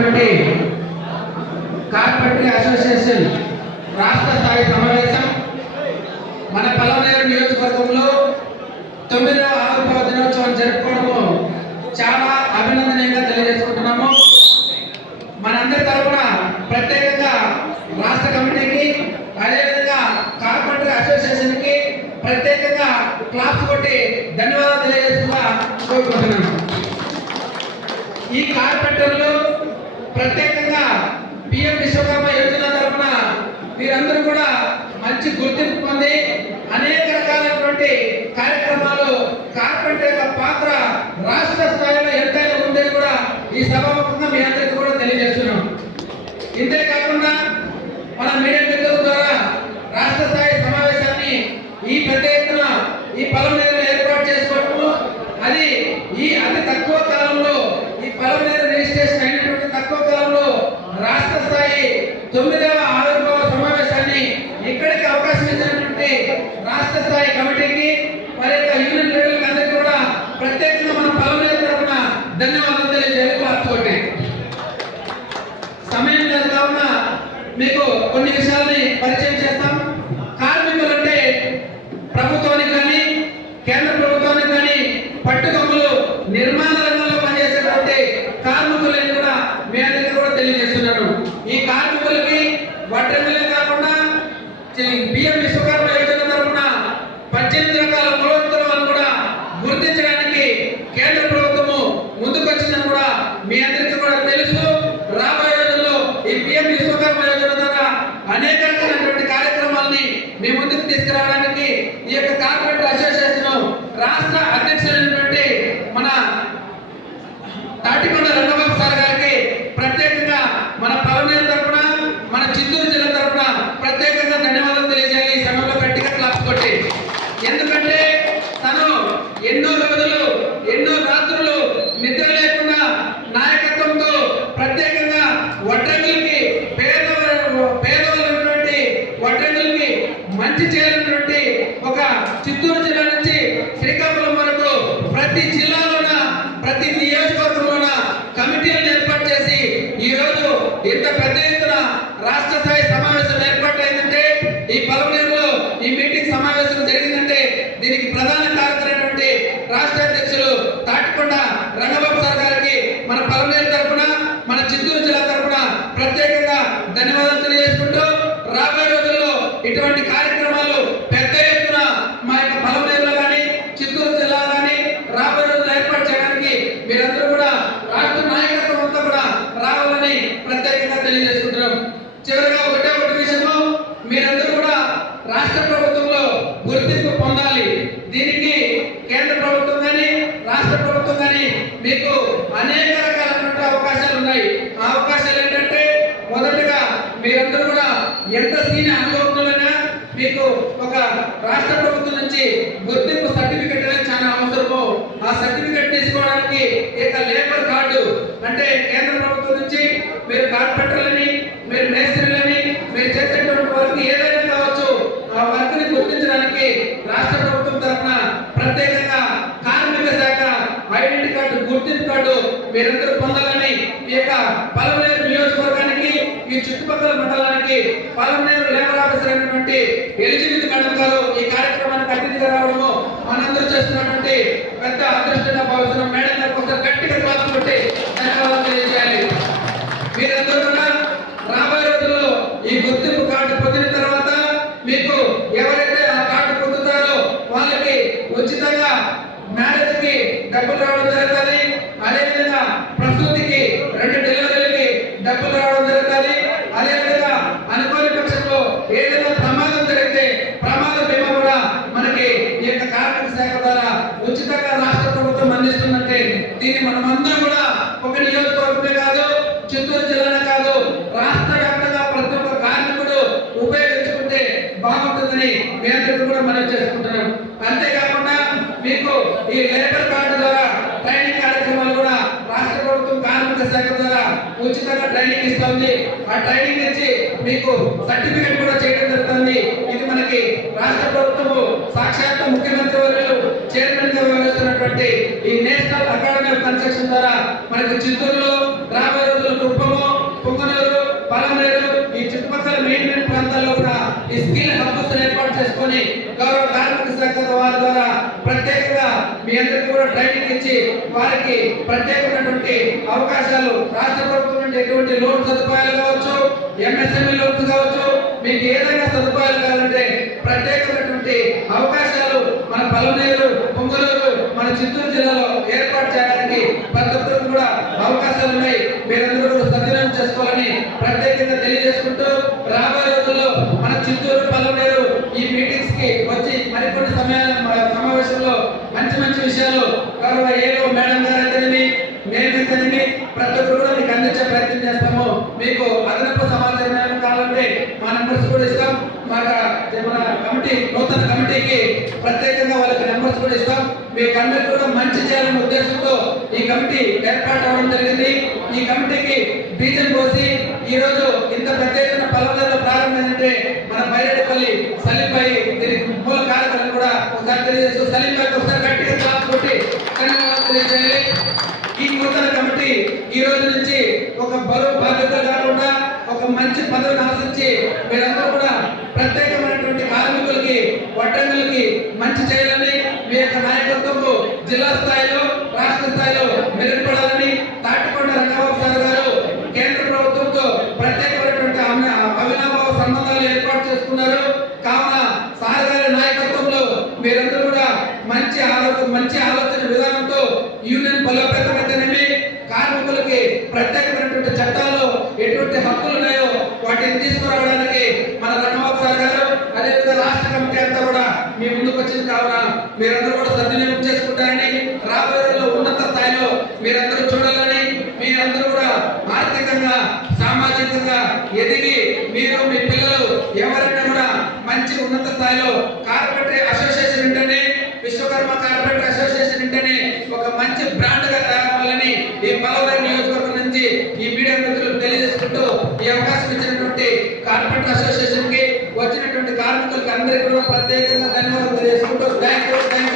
నిర్వహించినటువంటి carpentry association రాష్ట్ర స్థాయి సమావేశం మన పలమనేరు నియోజకవర్గంలో 9వ ఆవిర్భావ దినోత్సవం జరుపుకోవడము చాలా అభినందనీయంగా తెలియజేసుకుంటున్నాము. మనందరి తరఫున ప్రత్యేకంగా రాష్ట్ర కమిటీకి అదేవిధంగా కార్పెంటరీ అసోసియేషన్కి ప్రత్యేకంగా క్లాప్స్ కొట్టి ధన్యవాదాలు తెలియజేస్తున్నా కోరుకుంటున్నాను. ఈ కార్పెంటర్లు ప్రత్యేకంగా పిఎం విశ్వకర్మ యోజన తరఫున వీరందరూ కూడా మంచి గుర్తింపు పొంది అనేక రకాలైనటువంటి కార్యక్రమాలు కార్పెంటర్ యొక్క పాత్ర రాష్ట్ర స్థాయిలో ఎంతైనా ఉందని కూడా ఈ సభాముఖంగా మీ అందరికీ కూడా తెలియజేస్తున్నాం. ఇంతే కాకుండా మన మీడియా మిత్రుల ద్వారా రాష్ట్ర స్థాయి సమావేశాన్ని ఈ పెద్ద ఎత్తున ఈ పలమనేరులో ఏర్పాటు చేసుకోవడము, అది ఈ అతి తక్కువ కాలంలో ఈ పలమనేరు రిజిస్ట్రేషన్ అయినటువంటి తక్కువ కాలంలో రాష్ట్ర స్థాయి 9వ ఆవిర్భావ సమావేశాన్ని ఇక్కడికి అవకాశం ఇచ్చినటువంటి రాష్ట్ర స్థాయి కమిటీకి మరి యూనియన్ లీడర్లకు అందరికీ కూడా ప్రత్యేకంగా మన పలమనేరు తరఫున ధన్యవాదాలు తెలియజేయాలి. సమయం లేదు కావున మీకు కొన్ని విషయాలని పరిచయం చేస్తాం. కార్మికులు అంటే ప్రభుత్వానికి కానీ కేంద్ర ప్రభుత్వానికి కానీ పట్టుకొమ్మలు నిర్మాణ రంగంలో పనిచేసేటువంటి కార్మికులని కూడా మీ అందరికీ కూడా తెలియజేస్తున్నాను. ఈ కార్మికులకి వడ్రంగులే కాకుండా పిఎం విశ్వకర్మ యోజన తరఫున 18 రకాల మూలోత్తరాలను కూడా గుర్తించడానికి కేంద్ర ప్రభుత్వము ముందుకొచ్చిందని కూడా మీ అందరికీ కూడా తెలుసు. రాబోయే రోజుల్లో ఈ పిఎం విశ్వకర్మ యోజన ద్వారా అనేక రకాలైనటువంటి కార్యక్రమాలని మీ ముందుకు తీసుకురావడానికి ఈ యొక్క కార్పొరేట్ అసోసియేషన్ రాష్ట్ర అధ్యక్షులైనటువంటి మన తాటికొండ రంగబాబు సార్ గారికి ప్రత్యేకంగా మన పలమనేరు తరఫున మన చిత్తూరు జిల్లా తరఫున ప్రత్యేకంగా ధన్యవాదాలు తెలియజేయాలి. ఈ సమయంలో గట్టిగా క్లాప్స్ కొట్టి, ఎందుకంటే తను ఎన్నో రోజులు ఎన్నో రాత్రులు నిద్ర లేకుండా నాయకత్వంతో ప్రత్యేకంగా వడ్రంగులకి పేదవాళ్ళటువంటి వడ్రంగులకి మంచి చేయాలన్నటువంటి ఒక చిత్తూరు జిల్లా నుంచి శ్రీకాకుళం వరకు ప్రతి జిల్లాలోన ప్రతి నియోజకవర్గంలోన కమిటీలను ఏర్పాటు చేసి ఈ రోజు ఇంత పెద్ద ఎత్తున రాష్ట్ర స్థాయి సమావేశం ఏర్పాటైందంటే ఈ పలమనేరులో ఈ మీటింగ్ సమావేశం జరిగిందంటే దీనికి ప్రధాన కారకులైనటువంటి రాష్ట్ర అధ్యక్షులు తాటికొండ రంగబాబు సార్ గారికి మన పలమనేరు తరఫున మన చిత్తూరు జిల్లా తరఫున ప్రత్యేకంగా ధన్యవాదాలు తెలియజేసుకుంటూ రాబోయే రోజుల్లో ఇటువంటి కార్యక్రమాలు పెద్ద ఎత్తున మా యొక్క పలమనేరులో కానీ చిత్తూరు జిల్లా కానీ రాబోయే రోజుల్లో ఏర్పాటు చేయడానికి మీరందరూ కూడా రాష్ట్ర నాయకత్వం అంతా కూడా రావాలని ప్రత్యేకంగా తెలియజేసుకుంటున్నాం. చివరిగా ఒకటే విషయము, మీరందరూ కూడా రాష్ట్ర ప్రభుత్వంలో గుర్తింపు పొందాలి. దీనికి కేంద్ర ప్రభుత్వం కానీ రాష్ట్ర ప్రభుత్వం కానీ మీకు అనేక రకాలైనటువంటి అవకాశాలు ఉన్నాయి. ఆ అవకాశాలు ఏంటంటే మొదటగా మీరందరూ కూడా ఎంత సీనియర్ అనుభవంలోనైనా మీకు ఒక రాష్ట్ర ప్రభుత్వం నుంచి గుర్తింపు సర్టిఫికెట్ అనేది చాలా అవసరము. ఆ సర్టిఫికెట్ తీసుకోవడానికి ఇక లేబర్ కార్డు అంటే కేంద్ర ప్రభుత్వం నుంచి మీరు కార్పెంటర్లని మీరు మేస్త్రీలని మీరు చేసేటువంటి వర్క్ ఏదైనా కావచ్చు, ఆ వర్క్ ని గుర్తించడానికి రాష్ట్ర ప్రభుత్వం తరఫున ప్రత్యేకంగా కార్మిక శాఖ ఐడెంటిటీ కార్డు గుర్తింపు కార్డు మీరందరూ పొందాలని ఈ యొక్క పలమనేరు నియోజకవర్గానికి ఈ చుట్టుపక్కల మండలానికి పలమనేరు లేబర్ ఆఫీసర్ అయినటువంటి ఎలిజిబిలిటీ మేడం గారు ఈ కార్యక్రమానికి అతిథిగా రావడము మనందరూ చేస్తున్నటువంటి పెద్ద అదృష్టంగా భావిస్తున్నాం. మేడం గారికి ఒకసారి గట్టిగా క్లాస్ కొట్టి ధన్యవాదాలు తెలియజేయాలి. మీరందరూ కూడా రాబోయే రోజుల్లో ఈ గుర్తింపు కార్డు పొందిన తర్వాత మీకు ఎవరైతే ఆ కార్డు పొందుతారో వాళ్ళకి ఉచితంగా మ్యారేజ్ కి డబ్బులు రావడం జరుగుతుంది. అదేవిధంగా ప్రసూతికి 2 డెలివరీలకి డబ్బులు రావడం జరుగుతుంది. అదేవిధంగా అనుకోని పక్షంలో ఏదైనా ప్రమాదం జరిగితే ప్రమాద బీమా కూడా మనకి ఈ యొక్క కార్మిక శాఖ ద్వారా ఉచితంగా రాష్ట్ర ప్రభుత్వం అందిస్తుందంటే దీన్ని మనమందరం కూడా ఒక నియోజకవర్గమే కాదు, చిత్తూరు జిల్లానే కాదు, రాష్ట్ర వ్యాప్తంగా ప్రతి ఒక్క కార్మికుడు ఉపయోగించుకుంటే బాగుంటుందని మీ అందరికీ కూడా మనం చేసుకుంటున్నాం. అంతేకాకుండా మీకు ఈ లేబర్ కార్డు ద్వారా ట్రైనింగ్ కార్యక్రమాలు కూడా రాష్ట్ర ప్రభుత్వం కార్మిక శాఖ ద్వారా ఉచితంగా ట్రైనింగ్ ఇస్తుంది. ఆ ట్రైనింగ్ ఇచ్చి మీకు సర్టిఫికేట్ కూడా చేయడం జరుగుతుంది. ఇది మనకి రాష్ట్ర ప్రభుత్వము సాక్షాత్ ముఖ్యమంత్రి వర్యులు చైర్మన్ గా వ్యవహరిస్తున్నటువంటి ఈ నేషనల్ అకాడమీ ఆఫ్ కన్స్ట్రక్షన్ ద్వారా మనకి చిత్తూరులో రాబోయే రోజుల్లో కుప్పము మెయిన్ ప్రాంతాల్లో కూడా ఈ స్కిల్ హబ్స్ ఏర్పాటు చేసుకొని గౌరవ కార్మిక శాఖ వారి ద్వారా ప్రత్యేకంగా మీ అందరికీ కూడా ట్రైనింగ్ ఇచ్చి వారికి ప్రత్యేకమైనటువంటి అవకాశాలు రాష్ట్ర ప్రభుత్వం నుండి ఎటువంటి లోన్ సదుపాయాలు కావచ్చు, ఎంఎస్ఎంఈ లోన్స్ కావచ్చు, మీకు ఏదైనా సదుపాయాలు కావాలంటే ప్రత్యేకమైనటువంటి అవకాశాలు మన పలమనేరు, పొంగలూరు, మన చిత్తూరు జిల్లాలో ఏర్పాటు చేయడానికి ప్రతి ఒక్కరికి కూడా అవకాశాలు ఉన్నాయి. మీరందరూ సద్వినియోగం చేసుకోవాలని ప్రత్యేకంగా తెలియజేసుకుంటూ రాబోయే రోజుల్లో మన చిత్తూరు, పలమనేరు ఈ మీటింగ్స్ కి వచ్చి మరికొన్ని సమావేశంలో మంచి మంచి విషయాలు గౌరవ ఏదో మేడం గారు అయితేనేమి, మేమైతేనేమి ప్రతి ఒక్కరు కూడా మీకు అందించే ప్రయత్నం చేస్తాము. మీకు అదనపు సమాచారం కావాలంటే మా నెంబర్స్ కూడా ఇస్తాం. మన కమిటీ, నూతన కమిటీకి ప్రత్యేకంగా వాళ్ళకి నెంబర్స్ కూడా ఇస్తాం. మీకు అందరికీ కూడా మంచి చేయాలనే ఉద్దేశంతో ఈ కమిటీ ఏర్పాటు అవడం జరిగింది. ఈ కమిటీకి బీజం పోసి ఈ రోజు ఇంత పెద్ద ఎత్తున పలమనేరులో ప్రారంభమైందంటే మన బైరెడ్డిపల్లి సలీం భాయ్ దీనికి మూల కారకులను కూడా ఒకసారి తెలియజేస్తూ సలీం భాయ్ ఒకసారి గట్టిగా క్లాప్ కొట్టి ధన్యవాదాలు తెలియజేయాలి. ఈ నూతన కమిటీ ఈ రోజు నుంచి ఒక బరువు బాధ్యత కాకుండా ఒక మంచి పదవిని ఆశించి మీరందరూ కూడా ప్రత్యేకమైనటువంటి కార్మికులకి, వడ్డంగులకి మంచి చేయాలని, మీ యొక్క నాయకత్వము జిల్లా స్థాయిలో, రాష్ట్ర స్థాయిలో మెరుగుపడాలని తాటికొండ రంగబాబు సార్ గారు కేంద్ర ప్రభుత్వంతో ప్రత్యేకమైనటువంటి అవినాభావ సంబంధాలు ఏర్పాటు చేసుకున్నారు. కావున సార్ గారి నాయకత్వంలో మీరందరూ కూడా మంచి ఆలోచన విధానంతో యూనియన్ బలోపేతమైతేనేమి, కార్మికులకి ప్రత్యేకమైనటువంటి చట్టాల్లో ఎటువంటి హక్కులు ఉన్నాయో వాటిని తీసుకురావడానికి మన రంగబాబు సార్ గారు, అదేవిధంగా రాష్ట్ర కమిటీ అంతా కూడా మీ ముందుకు వచ్చింది. కావున మీరందరూ కూడా సద్వినియోగం చేసుకుంటారని, రాబోయే రోజుల్లో ఉన్నత స్థాయిలో మీరందరూ చూడాలని, మీరందరూ కూడా ఆర్థికంగా, సామాజికంగా ఎదిగి మీరు, మీ పిల్లలు ఎవరైనా కూడా మంచి ఉన్నత స్థాయిలో కార్పొరేట్ అసోసియేషన్ ఉంటేనే, విశ్వకర్మ కార్పొరేట్ అసోసియేషన్ ఉంటేనే ఒక మంచి బ్రాండ్ గా తయారవ్వాలని ఈ పలమనేరు నియోజకవర్గం నుంచి ఈ మీడియా మిత్రులకు తెలియజేసుకుంటూ ఈ అవకాశం ఇచ్చినటువంటి కార్పొరేట్ అసోసియేషన్ కి వచ్చినటువంటి కార్మికులకి అందరికీ కూడా ప్రత్యేకంగా ధన్యవాదాలు తెలియజేసుకుంటూ థ్యాంక్ యూ.